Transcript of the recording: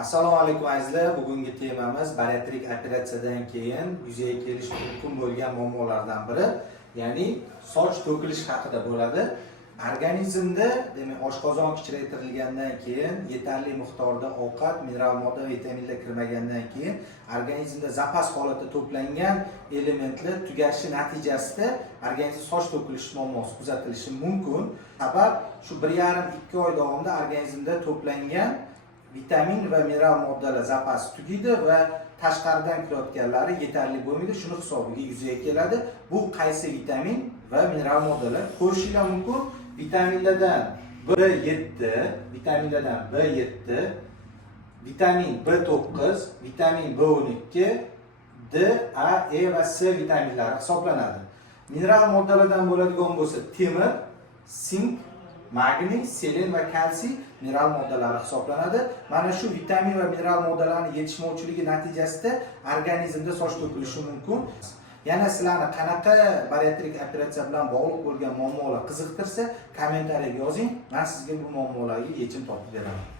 Assalomu alaykum azizlar. Bugungi temamiz bariatrik operatsiyadan keyin yuzaga kelishi mumkin bo'lgan muammolardan biri, ya'ni soch to'kilish haqida bo'ladi. Organizmda, demak, oshqozon kichraytirilgandan keyin yetarli miqdorda ovqat, mineral modda, vitaminlar kirmagandan keyin organizmda zapas holatda to'plangan elementlar tugashi natijasida organizmda soch to'kilishi muammosi kuzatilishi mumkin. Sabab shu 1,5-2 oy davomida organizmda to'plangan vitamin va mineral moddalar zapasi tugaydi va tashqaridan kirayotganlari yetarli bo'lmaydi. Shuni hisobiga yuzaga keladi. Bu qaysi vitamin va mineral moddalar? Ko'rishingiz mumkin. Vitaminlardan B7, vitamin B9, vitamin B12, D, A, E va C vitaminlari hisoblanadi. Mineral moddalardan bo'ladigan bo'lsa temir, sink, magniy, selen va kalsiy mineral moddalari hisoblanadi. Mana shu vitamin va mineral moddalarning yetishmovchiligi natijasida organizmda soch to'kilishi mumkin. Yana sizlarni qanaqa bariatrik operatsiya bilan bog'liq bo'lgan muammolar qiziqtirsa, kommentariyaga yozing. Men sizga bu muammolarga yechim topib beraman.